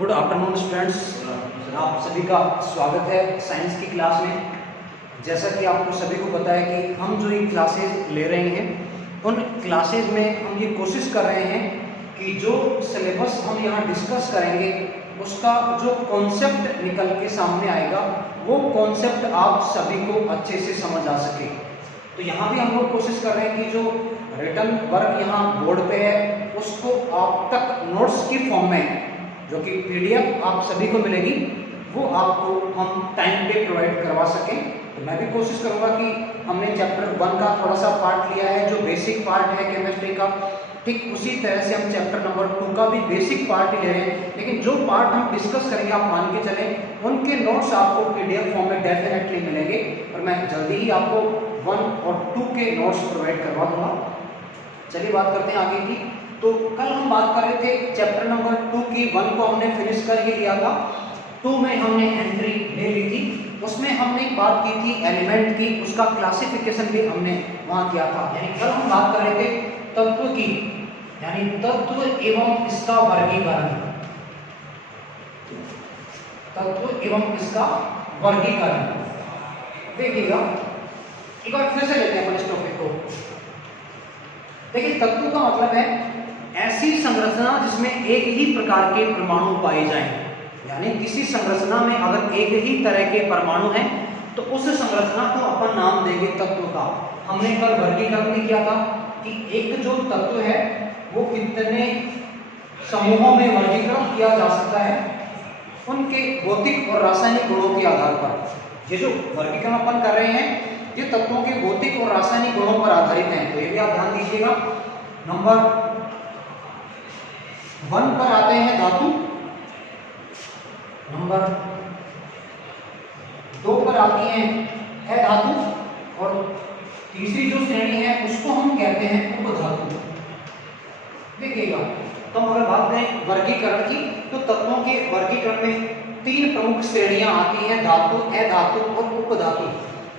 Good afternoon students, आप सभी का स्वागत है साइंस की क्लास में। जैसा कि आपको सभी को पता है कि हम जो ये क्लासेज ले रहे हैं उन क्लासेज में हम ये कोशिश कर रहे हैं कि जो सिलेबस हम यहाँ डिस्कस करेंगे उसका जो कॉन्सेप्ट निकल के सामने आएगा वो कॉन्सेप्ट आप सभी को अच्छे से समझ आ सके। तो यहाँ भी हम लोग कोशिश कर रहे हैं कि जो रिटन वर्क यहाँ बोर्ड पे है उसको आप तक नोट्स की फॉर्म में जो कि पीडीएफ आप सभी को मिलेगी वो आपको हम टाइम पे प्रोवाइड करवा सकें। तो मैं भी कोशिश करूंगा कि हमने चैप्टर 1 का थोड़ा सा पार्ट लिया है जो बेसिक पार्ट है केमिस्ट्री का, ठीक उसी तरह से हम चैप्टर नंबर 2 का भी बेसिक पार्ट ही ले रहे हैं। लेकिन जो पार्ट हम डिस्कस करेंगे आप मान के चलें उनके नोट्स आपको पीडीएफ फॉर्म में डेफिनेटली मिलेंगे और मैं जल्दी ही आपको 1 और 2 के नोट्स प्रोवाइड करवा दूंगा। चलिए बात करते हैं आगे की। तो कल हम बात कर रहे थे चैप्टर नंबर 2 की। 1 को हमने फिनिश कर ही लिया था, 2 में हमने एंट्री ले ली थी। उसमें हमने बात की थी एलिमेंट की, उसका क्लासिफिकेशन भी हमने वहां किया था। यानी कल हम बात कर रहे थे तत्व की, यानी तत्व एवं इसका वर्गीकरण, तत्व एवं इसका वर्गीकरण। देखिएगा एक बार फिर से लेते हैं अपन इस टॉपिक को। देखिए तत्व का मतलब है ऐसी संरचना जिसमें एक ही प्रकार के परमाणु पाए जाएं। यानी किसी संरचना में अगर एक ही तरह के परमाणु हैं तो उस संरचना को अपन नाम देंगे तत्व का। हमने कल वर्गीकरण भी किया था कि एक जो तत्व है वो कितने समूहों में वर्गीकरण किया जा सकता है उनके भौतिक और रासायनिक गुणों के आधार पर। ये जो वर्गीकरण अपन कर रहे हैं ये तत्वों के भौतिक और रासायनिक गुणों पर आधारित हैं। तो ये भी आप ध्यान दीजिएगा। नंबर 1 पर आते हैं धातु, नंबर 2 पर आती है धातु और तीसरी जो श्रेणी है उसको हम कहते हैं उपधातु। देखिएगा तो हम अगर बात करें वर्गीकरण की तो तत्वों के वर्गीकरण में 3 प्रमुख श्रेणियां आती हैं, धातु, अधातु और उपधातु।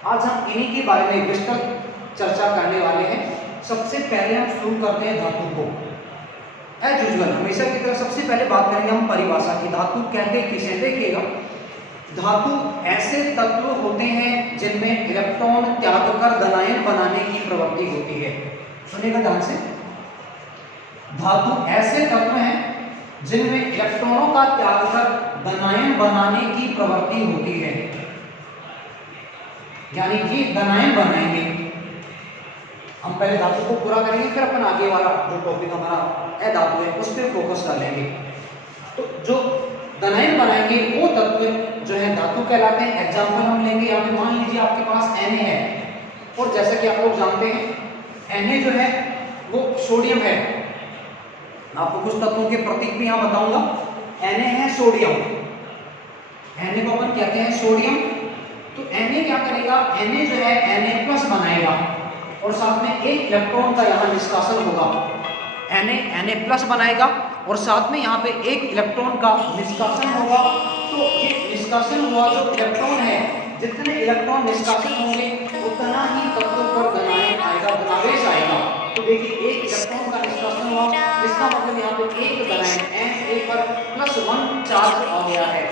आज हम इन्हीं के बारे में विस्तृत चर्चा करने वाले हैं। सबसे पहले हम शुरू करते हैं धातु को। एज यूजुअल हमेशा की तरह सबसे पहले बात करेंगे हम परिभाषा की। धातु कहते किसे? देखिएगा धातु ऐसे तत्व होते हैं जिनमें इलेक्ट्रॉन त्याग कर धनायन बनाने की प्रवृत्ति होती है। सुनिएगा ध्यान से, धातु ऐसे तत्व हैं जिनमें इलेक्ट्रॉनों का त्याग कर धनायन बनाने की प्रवृत्ति होती है। यानी कि धनायन बनाएंगे। हम पहले धातु को पूरा करेंगे फिर अपन आगे वाला जो टॉपिक हमारा अधातु है उस पर फोकस कर लेंगे। तो जो धनायन बनाएंगे वो तत्व जो है धातु कहलाते हैं। एग्जांपल हम लेंगे, यहाँ पे मान लीजिए आपके पास Na है और जैसा कि आप लोग जानते हैं Na जो है वो सोडियम है। आपको कुछ तत्वों के प्रतीक भी यहाँ बताऊंगा। Na है सोडियम, Na को अपन कहते हैं सोडियम। तो Na क्या करेगा? Na जो है Na+ बनाएगा और साथ में एक इलेक्ट्रॉन का यहाँ निष्कासन होगा। Na+ बनाएगा और साथ में यहाँ पे एक इलेक्ट्रॉन का निष्कासन होगा। तो ये निष्कासन हुआ जो इलेक्ट्रॉन है, जितने इलेक्ट्रॉन निष्कासित होंगे उतना ही तत्व पर धनायन आएगा, धनावेश आएगा। तो देखिए एक इलेक्ट्रॉन का निष्कासन हुआ, इसका मतलब यहाँ पे एक धनायन Na पर +1 चार्ज आ गया है।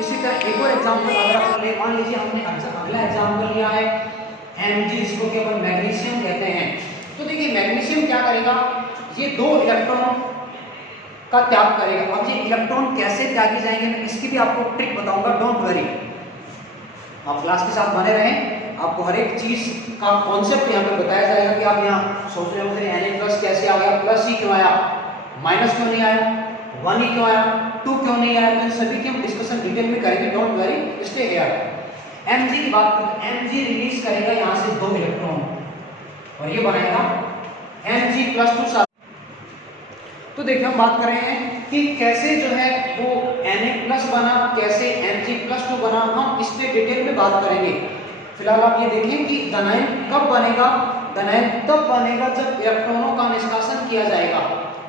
इसी तरह एक और एग्जाम्पल अगर आप ले, मान लीजिए हमने अगला एग्जाम्पल लिया है Mg, जिसको कि अपन मैग्नीशियम कहते हैं। तो देखिए मैग्नीशियम क्या करेगा? ये 2 इलेक्ट्रॉन का त्याग करेगा। अब ये इलेक्ट्रॉन कैसे त्यागे जाएंगे मैं इसकी भी आपको ट्रिक बताऊंगा, डोंट वरी। आप क्लास के साथ बने रहें, आपको हर एक चीज का कॉन्सेप्ट यहाँ पे बताया जाएगा कि आप यहाँ सोच रहे हो Na+ कैसे आ गया, प्लस ही क्यों आया, माइनस क्यों नहीं आया, 1 ही क्यों आया, 2 क्यों नहीं आया। तो इन सभी की हम डिस्कशन डिटेल में करेंगे, don't worry, stay here. Mg की बात करते हैं, Mg रिलीज करेगा यहाँ से 2 इलेक्ट्रॉन और ये बनाएगा Mg+2। तो देखिए हम बात कर रहे हैं कि कैसे जो है वो Na+ बना, कैसे Mg+2 बना, हम इस पे डिटेल में बात करेंगे। फिलहाल आप ये देखें कि धनायन कब बनेगा? धनायन तब बनेगा जब इलेक्ट्रॉनों का निष्कासन किया जाएगा।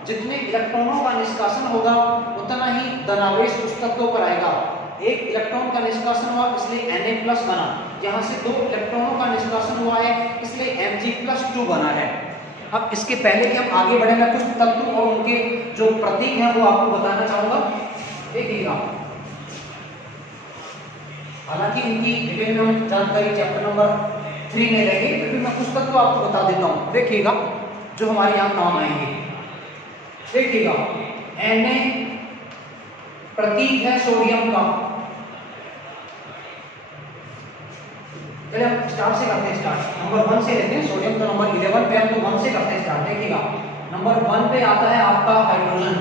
जितने इलेक्ट्रॉनों का निष्कासन होगा उतना ही धनावेश उस तत्व पर आएगा। एक इलेक्ट्रॉन का निष्कासन हुआ इसलिए Na+ बना, यहाँ से 2 इलेक्ट्रॉनों का निष्कासन हुआ है इसलिए Mg+2 बना है। अब इसके पहले कि हम आगे बढ़े मैं कुछ तत्व और उनके जो प्रतीक हैं वो आपको बताना चाहूंगा। देखिएगा, हालांकि इनकी डिटेल में हम जानकारी चैप्टर नंबर 3 में रहेगी, फिर भी मैं कुछ तत्व आपको बता देता हूं। देखिएगा जो हमारे यहाँ काम आएंगे। देखिएगा Na प्रतीक है सोडियम का। चलिए हम स्टार्ट से करते हैं। स्टार्ट नंबर 1 से लेते हैं। सोडियम तो नंबर 11 पे, हम तो 1 से करते हैं स्टार्ट। देखिएगा नंबर 1 पे आता है आपका हाइड्रोजन।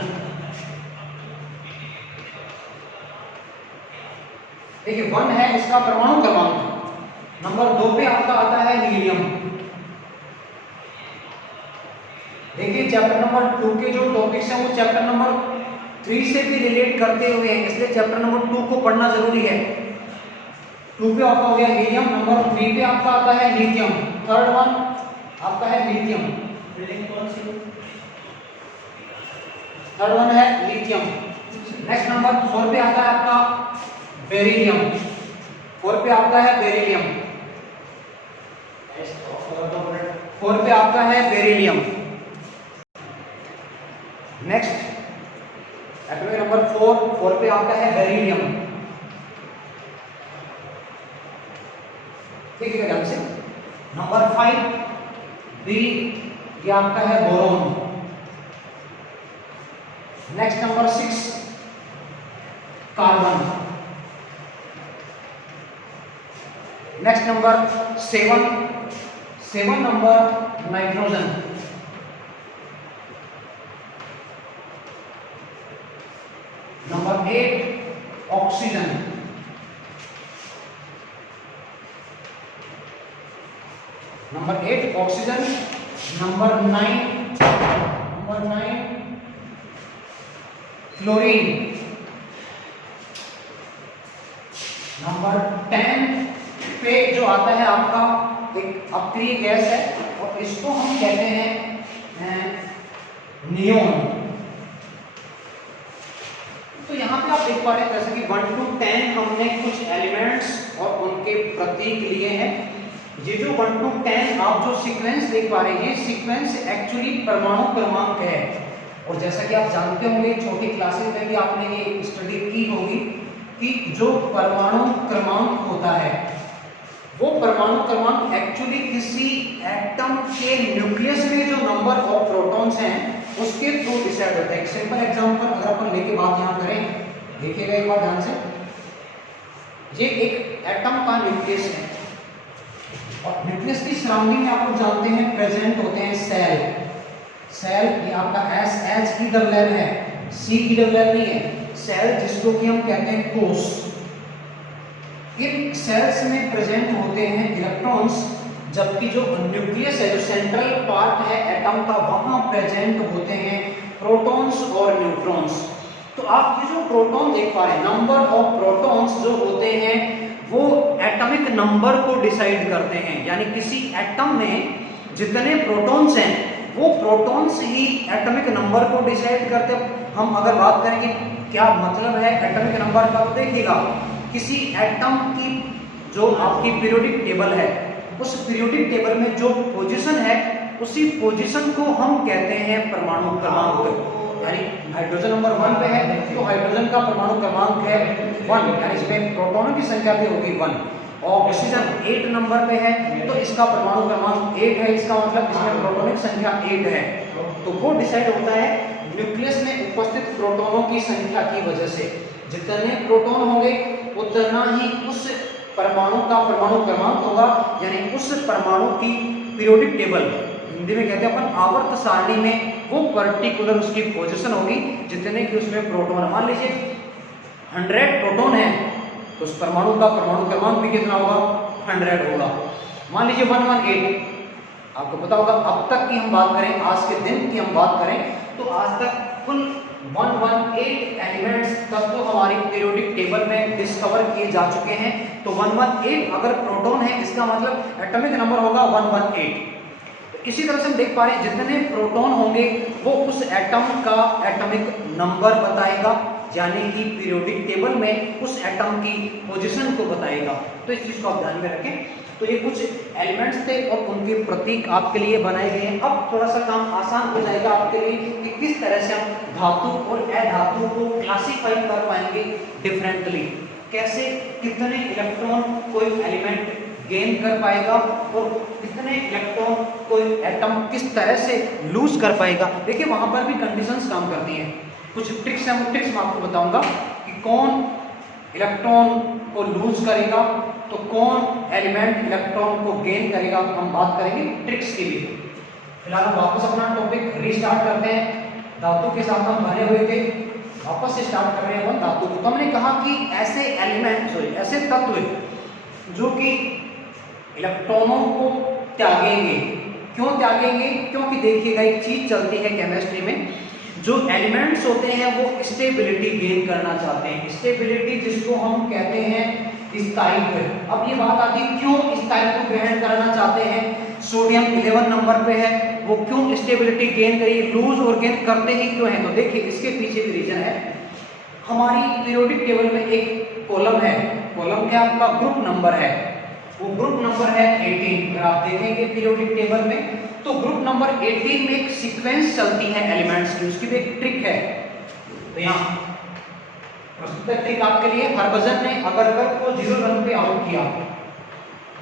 देखिए 1 है इसका परमाणु क्रमांक। नंबर 2 पे आपका आता है हीलियम। देखिए चैप्टर नंबर 2 के जो टॉपिक्स हैं वो चैप्टर नंबर 3 से भी रिलेट करते हुए हैं, इसलिए चैप्टर नंबर 2 को पढ़ना जरूरी है। 2 पे आपका हो गया हीलियम। नंबर 3 पे आपका आता है लिथियम। थर्ड वन आपका है लिथियम। बिल्डिंग कौन सी? थर्ड वन है लिथियम। नेक्स्ट नंबर 4 पे आता है आपका बेरिलियम। 4 पे आता है बेरिलियम। 4 पे आपका है बेरिलियम। नेक्स्ट एटॉमिक नंबर 4 पे आपका है बेरिलियम। ठीक है ध्यान से। नंबर 5 बी, ये आपका है boron. Next number 6 carbon. Next number 7 number nitrogen. Number 8 oxygen. Number 8 oxygen. Number 9 chlorine. Number 10 पे जो आता है आपका एक अक्रिय गैस है और इसको हम कहते हैं नियोन। तो यहाँ पे आप देख पा रहे हैं जैसे कि 1 to 10 हमने कुछ एलिमेंट्स और उनके प्रतीक लिए हैं। ये जो 1 to 10 आप जो सीक्वेंस देख पा रहे हैं, ये सीक्वेंस एक्चुअली परमाणु क्रमांक है। और जैसा कि आप जानते होंगे छोटी क्लासेस में भी आपने ये स्टडी की होगी कि जो परमाणु क्रमांक होता है वो परमाणु क्रमांक एक्चुअली किसी एटम के न्यूक्लियस में जो नंबर ऑफ प्रोटॉन्स हैं उसके थ्रू डिसाइड होता है। एक सिंपल एग्जांपल अगर अपन लेके बात यहां करें, देखिएगा एक बार ध्यान से। ये एक एटम का न्यूक्लियस है और न्यूक्लियस की सराउंडिंग में आप लोग जानते हैं प्रेजेंट होते हैं सेल। ये आपका SH की डबल एल है, C की डबल एल नहीं है। सेल जिसको कि हम कहते हैं कोश। इन सेल्स में प्रेजेंट होते हैं इलेक्ट्रॉन्स, जबकि जो न्यूक्लियस है, जो सेंट्रल पार्ट है एटम का, वहां प्रेजेंट होते हैं प्रोटॉन्स और न्यूट्रॉन्स। तो आप ये जो प्रोटॉन देख पा रहे हैं, नंबर ऑफ प्रोटॉन्स जो होते हैं वो एटॉमिक नंबर को डिसाइड करते हैं। यानी किसी एटम में जितने प्रोटॉन्स हैं वो प्रोटॉन्स ही एटॉमिक नंबर को डिसाइड करते हैं। हम अगर बात करें कि क्या मतलब है एटॉमिक नंबर का, तो देखिएगा किसी एटम की जो आपकी पीरियोडिक टेबल है, उस पीरियोडिक टेबल में जो पोजीशन है उसी पोजीशन को हम कहते हैं परमाणु क्रमांक। यानी हाइड्रोजन नंबर 1 पे है तो हाइड्रोजन का परमाणु क्रमांक है 1, यानी इसमें प्रोटॉनों की संख्या भी होगी 1। ऑक्सीजन 8 नंबर पे है तो इसका परमाणु क्रमांक 8 है, इसका मतलब इसमें प्रोटॉनिक संख्या 8 है। तो वो डिसाइड होता है न्यूक्लियस में उपस्थित प्रोटॉनों की संख्या की वजह से। जितने प्रोटॉन होंगे उतना ही उस परमाणु का परमाणु क्रमांक होगा, यानी उस परमाणु की पीरियोडिक टेबल, हिंदी में कहते हैं अपन आवर्त सारणी में, वो पर्टिकुलर उसकी पोजीशन होगी जितने की उसमें प्रोटॉन। मान लीजिए 100 प्रोटॉन है तो उस परमाणु का परमाणु क्रमांक भी कितना होगा, 100 होगा। मान लीजिए 118, आपको पता होगा अब तक की हम बात करें, आज के दिन की हम बात करें तो आज तक कुल 118 एलिमेंट्स तब तो हमारी पीरियोडिक टेबल में डिस्कवर किए जा चुके हैं। तो 118 अगर प्रोटॉन है इसका मतलब एटॉमिक नंबर होगा 118। इसी तरह से हम देख पा रहे हैं जितने प्रोटॉन होंगे वो उस एटम का एटॉमिक नंबर बताएगा, यानी कि पीरियोडिक टेबल में उस एटम की पोजीशन को बताएगा। तो इस चीज को आप ध्यान में रखें। तो ये कुछ एलिमेंट्स थे और उनके प्रतीक आपके लिए बनाए गए हैं। अब थोड़ा सा काम आसान हो जाएगा आपके लिए कि किस तरह से हम धातु और अधातु को क्लासीफाई कर पाएंगे डिफरेंटली, कैसे कितने इलेक्ट्रॉन कोई एलिमेंट गेन कर पाएगा और कितने इलेक्ट्रॉन कोई एटम किस तरह से लूज कर पाएगा। देखिए वहां पर भी कंडीशंस काम करती हैं, कुछ ट्रिक्स हैं, वो ट्रिक्स मैं आपको बताऊंगा कि कौन इलेक्ट्रॉन को लूज करेगा तो कौन एलिमेंट इलेक्ट्रॉन को गेन करेगा, हम बात करेंगे ट्रिक्स के लिए। फिलहाल हम वापस अपना टॉपिक रीस्टार्ट करते हैं। धातु के साथ हम बने हुए थे, वापस से स्टार्ट कर रहे हैं अपन धातु को। तो हमने कहा कि ऐसे एलिमेंट ऐसे तत्व जो कि इलेक्ट्रॉनों को त्यागेंगे। क्यों त्यागेंगे? क्योंकि देखिएगा एक चीज चलती है केमिस्ट्री में, जो एलिमेंट्स होते हैं वो स्टेबिलिटी गेन करना चाहते हैं, स्टेबिलिटी जिसको हम कहते हैं स्थायित्व। अब ये बात आती है क्यों स्थायित्व ग्रहण करना चाहते हैं। सोडियम 11 नंबर पे है, वो क्यों स्टेबिलिटी गेन करिए, लूज और गेन करते ही क्यों है? तो देखिए इसके पीछे भी रीजन है। हमारी पीरियोडिक टेबल में एक कॉलम है, कॉलम क्या आपका ग्रुप नंबर है, वो ग्रुप नंबर है 18। अगर आप देखेंगे पीरियोडिक टेबल में तो ग्रुप नंबर 18 में एक सीक्वेंस चलती है एलिमेंट्स की, उसकी भी एक ट्रिक है। तो यहाँ ट्रिक आपके लिए, हरभजन ने अगरकर को 0 रन पे आउट किया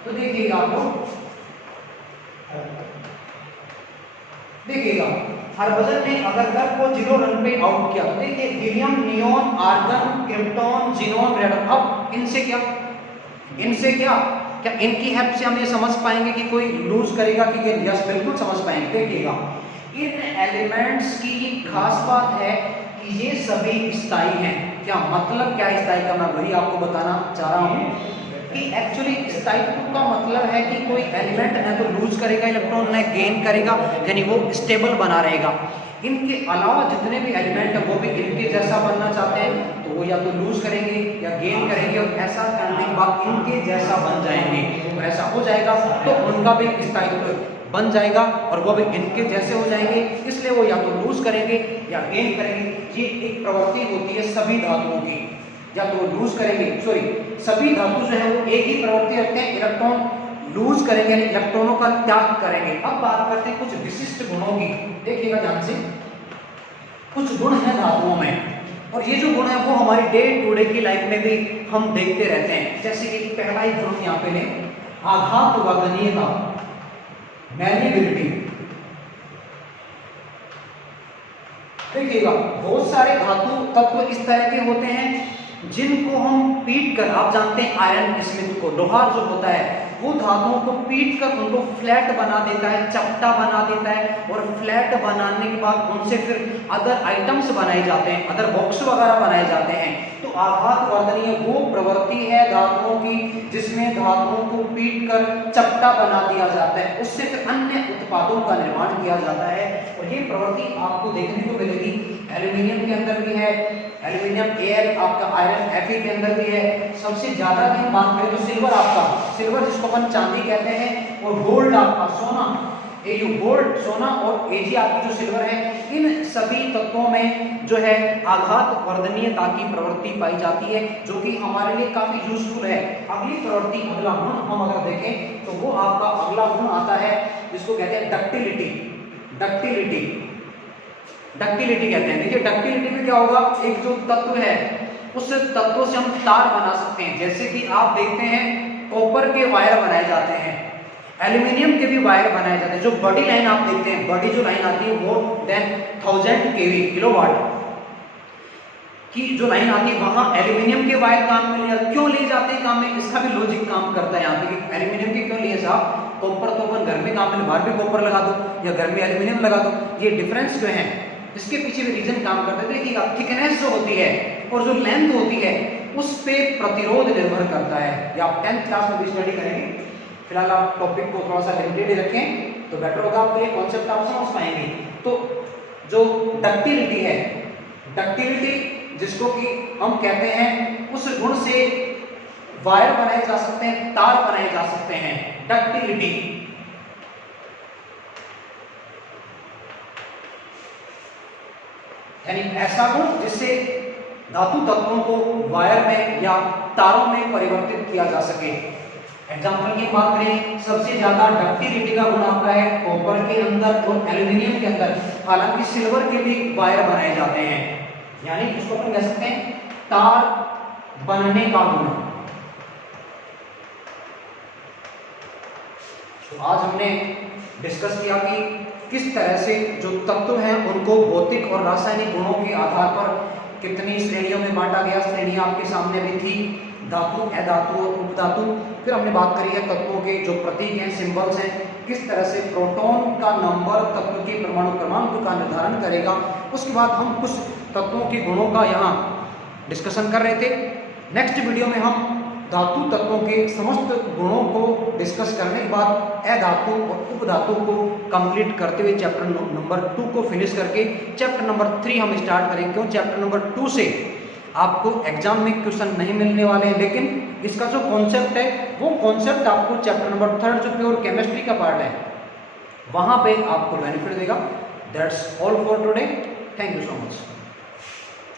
तो देखिएगा आपको, देखिएगा हरभजन ने अगरकर को 0 रन पे आउट किया तो देखिए helium, neon, argon, krypton, xenon, radon. अब इनसे क्या क्या इनकी हेल्प से हम ये समझ पाएंगे कि कोई लूज करेगा कि गेन? यस, बिल्कुल समझ पाएंगे। देखिएगा इन एलिमेंट्स की खास बात है कि ये सभी स्थायी हैं। क्या मतलब क्या स्थायी का, मैं वही आपको बताना चाह रहा हूँ कि एक्चुअली स्थायित्व का मतलब है कि कोई एलिमेंट न तो लूज करेगा इलेक्ट्रॉन, न गेन करेगा, यानी वो स्टेबल बना रहेगा। इनके अलावा जितने भी एलिमेंट है वो भी इनके जैसा बनना चाहते हैं, तो वो या तो लूज करेंगे या गेन करेंगे और ऐसा करने के बाद इनके जैसा बन जाएंगे। और ऐसा हो जाएगा तो उनका भी स्थायित्व बन जाएगा और वो भी इनके जैसे हो जाएंगे, इसलिए वो या तो लूज करेंगे या गेन करेंगे। ये एक प्रवृत्ति होती है सभी धातुओं की, या तो लूज करेंगे, सभी धातु जो है वो एक ही प्रवृत्ति रखते हैं, इलेक्ट्रॉन लूज करेंगे यानी इलेक्ट्रॉनों का त्याग करेंगे। अब बात करते हैं कुछ विशिष्ट गुणों की। देखिएगा ध्यान से, कुछ गुण हैं धातुओं में और ये जो गुण है वो हमारी डे टू डे की लाइफ में भी हम देखते रहते हैं। जैसे कि पहला ही गुण यहाँ पे लें, आघात वदनीयता, मैलिबिलिटी। देखिएगा बहुत सारे धातु तत्व इस तरह के होते हैं जिनको हम पीट कर, आप जानते हैं आयरन स्मिथ को, लोहार जो होता है वो धातुओं को पीट कर उनको फ्लैट बना देता है, चपटा बना देता है और फ्लैट बनाने के बाद उनसे फिर अदर आइटम्स बनाए जाते हैं, अदर बॉक्स वगैरह बनाए जाते हैं। तो आघात वर्धनीय वो प्रवृत्ति है धातुओं की जिसमें धातुओं को पीट कर चपटा बना दिया जाता है, उससे फिर अन्य उत्पादों का निर्माण किया जाता है। और ये प्रवृत्ति आपको देखने को मिलेगी एल्यूमिनियम के अंदर भी है, एल्यूमिनियम Al आपका आयरन Fe के अंदर भी है। सबसे ज्यादा हम बात करें तो सिल्वर, आपका सिल्वर जिसको अपन चांदी कहते हैं, और गोल्ड आपका सोना, Au गोल्ड सोना और Ag आपकी जो सिल्वर है, इन सभी तत्वों में जो है आघात वर्धनीयता की प्रवृत्ति पाई जाती है जो कि हमारे लिए काफी यूजफुल है। अगली प्रवृत्ति, अगला गुण हम अगर देखें तो वो आपका अगला गुण आता है जिसको कहते हैं डक्टिलिटी। डक्टिलिटी कहते हैं। देखिए डक्टिलिटी में क्या होगा, एक जो तत्व है उस तत्व से हम तार बना सकते हैं। जैसे कि आप देखते हैं कॉपर के वायर बनाए जाते हैं, एल्यूमिनियम के भी वायर बनाए जाते हैं। जो बड़ी लाइन आप देखते हैं, बड़ी जो लाइन आती है वो 1000 kV किलोवाट की जो लाइन आती है वहां एल्यूमिनियम के वायर काम में क्यों ले जाते हैं काम में, इसका भी लॉजिक काम करता है यहाँ पे। एल्यूमिनियम के क्यों लिए साहब, कॉपर तो अपन घर में काम में, बाहर भी कॉपर लगा दो या घर में एल्यूमिनियम लगा दो, ये डिफरेंस जो है इसके पीछे भी रीजन काम करता है। देखिएगा थिकनेस जो होती है और जो लेंथ होती है उस पे प्रतिरोध निर्भर करता है। ये आप 10th क्लास में भी स्टडी करेंगे। फिलहाल आप टॉपिक को थोड़ा सा लिमिटेड रखें तो बेटर होगा, आपके लिए कॉन्सेप्ट आप समझ पाएंगे। तो जो डक्टिलिटी है, डक्टिलिटी जिसको कि हम कहते हैं, उस गुण से वायर बनाए जा सकते हैं, तार बनाए जा सकते हैं। डक्टिलिटी यानी ऐसा गुण जिससे धातु तत्वों को वायर में या तारों में परिवर्तित किया जा सके। एग्जाम्पल की बात करें, सबसे ज्यादा डक्टिलिटी का गुण आपका है कॉपर के अंदर और एल्यूमिनियम के अंदर, हालांकि सिल्वर के भी वायर बनाए जाते हैं, यानी उसको अपन कह सकते हैं तार बनने का गुण। तो आज हमने डिस्कस किया कि किस तरह से जो तत्व हैं उनको भौतिक और रासायनिक गुणों के आधार पर कितनी श्रेणियों में बांटा गया। श्रेणियां आपके सामने भी थी, धातु, अधातु और उपधातु। फिर हमने बात करी है तत्वों के जो प्रतीक हैं, सिंबल्स हैं, किस तरह से प्रोटॉन का नंबर तत्व के परमाणु क्रमांक का निर्धारण करेगा। उसके बाद हम कुछ तत्वों के गुणों का यहाँ डिस्कशन कर रहे थे। नेक्स्ट वीडियो में हम धातु तत्वों के समस्त गुणों को डिस्कस करने के बाद अधातु और उपधातु को कंप्लीट करते हुए चैप्टर नंबर 2 को फिनिश करके चैप्टर नंबर 3 हम स्टार्ट करेंगे। क्यों, चैप्टर नंबर 2 से आपको एग्जाम में क्वेश्चन नहीं मिलने वाले हैं, लेकिन इसका जो कॉन्सेप्ट है वो कॉन्सेप्ट आपको चैप्टर नंबर 3 जो प्योर केमिस्ट्री का पार्ट है वहां पे आपको बेनिफिट देगा। That's all for today, thank you so much.